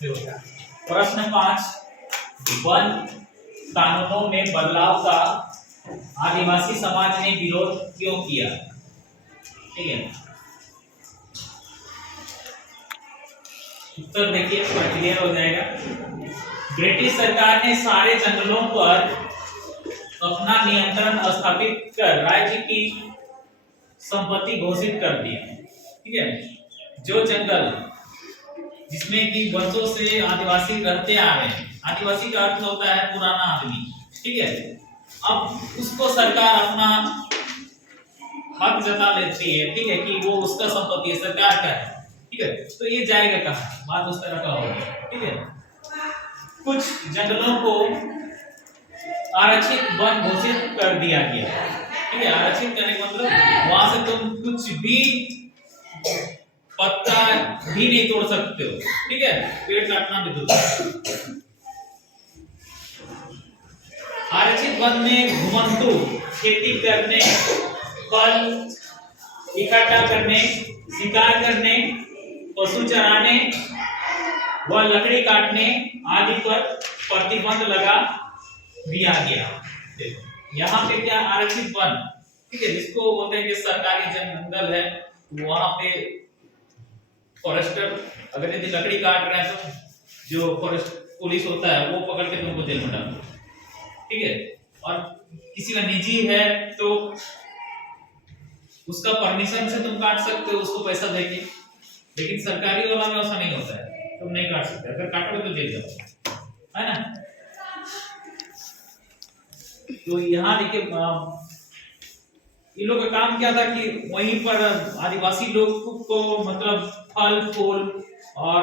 प्रश्न 5, वन कानूनों में बदलाव का आदिवासी समाज ने विरोध क्यों किया? ठीक है, उत्तर देखिए, क्लियर हो जाएगा। ब्रिटिश सरकार ने सारे जंगलों पर अपना नियंत्रण स्थापित कर राज्य की संपत्ति घोषित कर दिया। ठीक है, जो जंगल जिसमें कि वर्षों से आदिवासी रहते आ रहे हैं, आदिवासी का अर्थ होता है पुराना आदमी। ठीक है, अब उसको सरकार अपना हक जता लेती है। ठीक है, कि वो उसका संपत्ति है, सरकार का है। ठीक है, तो ये जाएगा कहाँ? बात उस तरह का होगा। ठीक है, कुछ जंगलों को आरक्षित वन घोषित कर दिया गया। ठीक है, आरक्षित करने का मतलब वहां से तुम कुछ भी पत्ता भी नहीं तोड़ सकते हो। ठीक है, पेड़ काटना भी दूर। आरक्षित वन में घुमंतू खेती करने, फल इकट्ठा करने, शिकार करने, पशु चराने व लकड़ी काटने आदि पर प्रतिबंध लगा दिया गया। यहाँ पे क्या आरक्षित वन, ठीक है, जिसको बोलते हैं कि सरकारी जंगल है, वहां पे फॉरेस्टर अगर यदि लकड़ी काट रहे हैं तो जो फॉरेस्ट पुलिस होता है वो पकड़ के तुमको जेल में डाल देता है। ठीक है, और किसी का निजी है तो उसका परमिशन से तुम काट सकते हो, उसको पैसा देके। लेकिन सरकारी वाला में ऐसा नहीं होता है, तुम नहीं काट सकते, अगर काटोगे तो जेल जाओगे, है ना। तो यहाँ देखिए, इन लोग का काम क्या था कि वहीं पर आदिवासी लोग को मतलब फल फूल और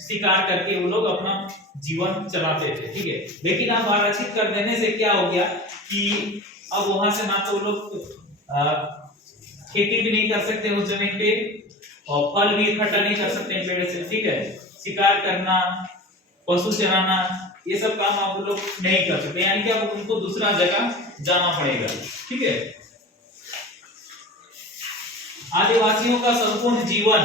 शिकार करके वो लोग अपना जीवन चलाते थे। ठीक है, लेकिन अब आरक्षित कर देने से क्या हो गया कि अब वहां से ना तो वो लोग खेती भी नहीं कर सकते उस जमीन पे, और फल भी इकट्ठा नहीं कर सकते पेड़ से। ठीक है, शिकार करना, पशु चराना, ये सब काम आप लोग नहीं कर सकते, यानी कि अब उनको दूसरा जगह जाना पड़ेगा। ठीक है, आदिवासियों का संपूर्ण जीवन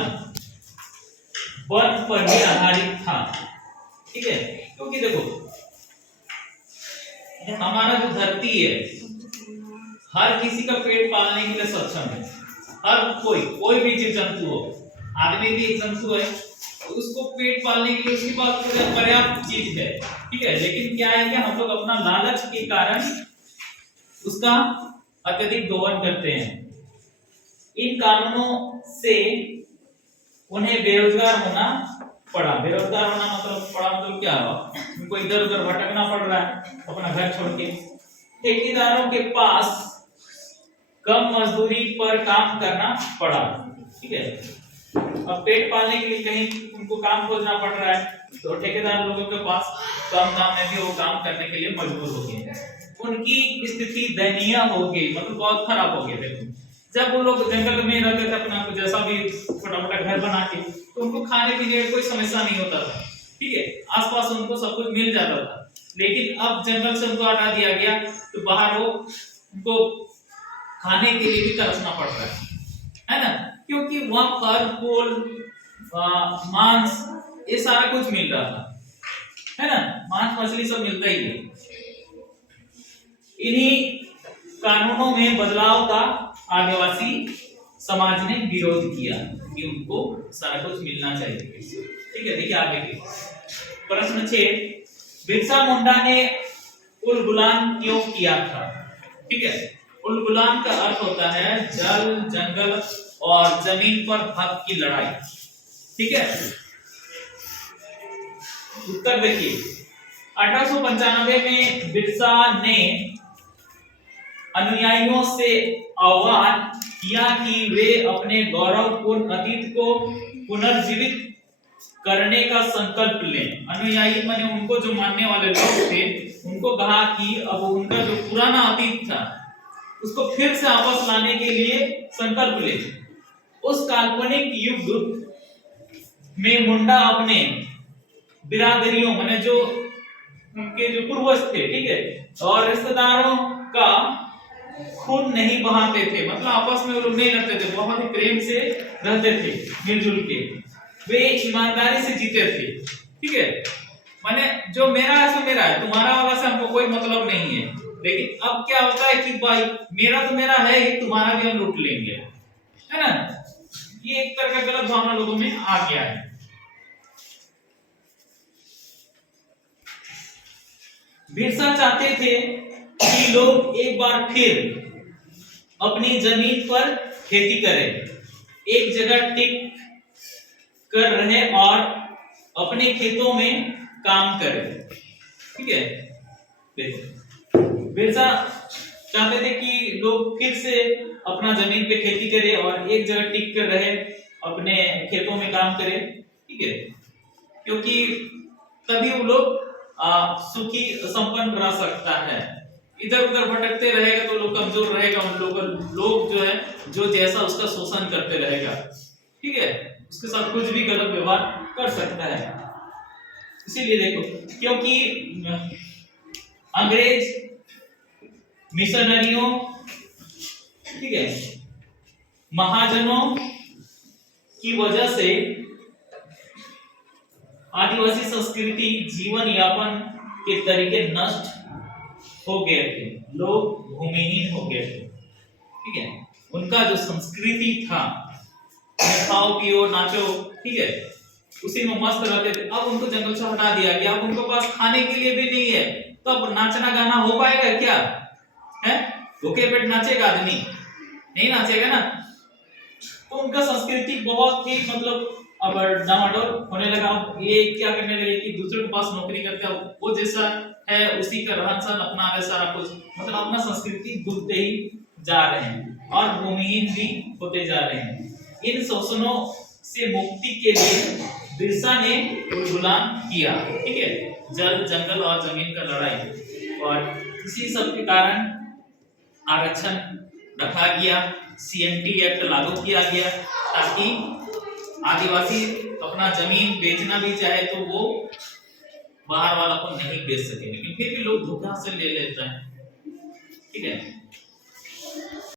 वन पर ही आधारित था। ठीक है, क्योंकि देखो हमारा जो धरती है, हर किसी का पेट पालने के लिए सक्षम है। हर कोई भी जीव जंतु हो, आदमी भी एक जंतु है, तो उसको पेट पालने के लिए उसके पास पर्याप्त चीज है। ठीक है, लेकिन क्या है कि हम लोग अपना लालच के कारण उसका अत्यधिक दोहन करते हैं। इन कानूनों से उन्हें बेरोजगार होना पड़ा। बेरोजगार होना मतलब क्या हुआ? उनको इधर उधर भटकना पड़ रहा है अपना घर छोड़ के। ठेकेदारों के पास कम मजदूरी पर काम करना पड़ा। ठीक है, अब पेट पालने के लिए कहीं उनको काम खोजना पड़ रहा है, तो ठेकेदार लोगों के पास कम दाम में भी वो काम करने के लिए मजबूर हो गए। उनकी स्थिति दयनीय हो गई, मतलब बहुत खराब हो गया। देखो, जब वो लोग जंगल में रहते थे अपना जैसा भी छोटा मोटा घर बना के, तो उनको खाने पीने की कोई समस्या नहीं होता था। ठीक है, आसपास उनको सब कुछ मिल जाता था। लेकिन अब जंगल से उनको हटा दिया गया, तो बाहर वो उनको खाने के लिए भी तरसना पड़ रहा है ना, क्योंकि वहां फल फूल मांस ये सारा कुछ मिल रहा था, है ना, मांस मछली सब मिलता ही है। इन्हीं कानूनों में बदलाव का आदिवासी समाज ने विरोध किया कि उनको सारा कुछ मिलना चाहिए। ठीक है, देखिए आगे के प्रश्न 6, बिरसा मुंडा ने उलगुलान क्यों किया था? ठीक है, उलगुलान का अर्थ होता है जल, जंगल और जमीन पर हक की लड़ाई। ठीक है, उत्तर देखिए, 1895 में बिरसा ने अनुयायियों से आह्वान किया कि वे अपने गौरवपूर्ण अतीत को पुनर्जीवित करने का संकल्प लें। अनुयायी माने उनको जो मानने वाले लोग थे, उनको कहा कि अब उनका जो पुराना अतीत था उसको फिर से वापस लाने के लिए संकल्प ले। उस काल्पनिक युग में मुंडा अपने बिरादरियों माने जो उनके जो पूर्वज थे, ठीक है, और रिश्तेदारों का खून नहीं बहाते थे, मतलब आपस में वो लोग नहीं लड़ते थे, बहुत ही प्रेम से रहते थे, मिलजुल के। वे ईमानदारी से जीते थे। ठीक है, माने जो मेरा है सो मेरा है, तुम्हारा वाला से हमको कोई मतलब नहीं है। लेकिन अब क्या होता है कि भाई मेरा तो मेरा है ही, तुम्हारा भी हम लूट लेंगे, है ना। ये एक तरह का गलत भावना लोगों में आ गया है। बिरसा चाहते थे कि लोग एक बार फिर अपनी जमीन पर खेती करें, एक जगह टिक कर रहे और अपने खेतों में काम करें। ठीक है, देखो बिरसा चाहते थे कि लोग फिर से अपना जमीन पे खेती करें और एक जगह टिक कर रहे, अपने खेतों में काम करें। ठीक है, क्योंकि तभी वो लोग सुखी संपन्न रह सकता है। इधर उधर भटकते रहेगा तो लोग कमजोर रहेगा, उन लोग जो है जो जैसा उसका शोषण करते रहेगा। ठीक है, उसके साथ कुछ भी गलत व्यवहार कर सकता है। इसीलिए देखो, क्योंकि अंग्रेज मिशनरियों, ठीक है, महाजनों की वजह से आदिवासी संस्कृति, जीवन यापन के तरीके नष्ट हो गए थे, लोग भूमिहीन हो गए थे। ठीक है, उनका जो संस्कृति था, खाओ पियो नाचो, ठीक है, उसी में मस्त रहते थे। अब उनको जंगल से हटा दिया गया, अब उनके पास खाने के लिए भी नहीं है, तो अब नाचना गाना हो पाएगा क्या? है, भूखे पेट नाचेगा आदमी? नहीं नाचेगा ना। तो उनका संस्कृति बहुत ही मतलब अब डामाडोल होने लगा। ये क्या करने लगे कि दूसरे के पास नौकरी करते हैं, वो जैसा है उसी का रहन सहन अपना है, सारा कुछ मतलब अपना संस्कृति भूलते ही जा रहे हैं और भूमिहीन भी होते जा रहे हैं। इन शोषणों से मुक्ति के लिए बिरसा ने उद्यम किया। ठीक है, जल जंगल और जमीन का लड़ाई, और इसी सब के कारण आरक्षण रखा गया, CNT एक्ट लागू किया गया, ताकि आदिवासी अपना जमीन बेचना भी चाहे तो वो बाहर वाला को नहीं बेच सके, लेकिन फिर भी लोग धोखा से ले लेते हैं। ठीक है,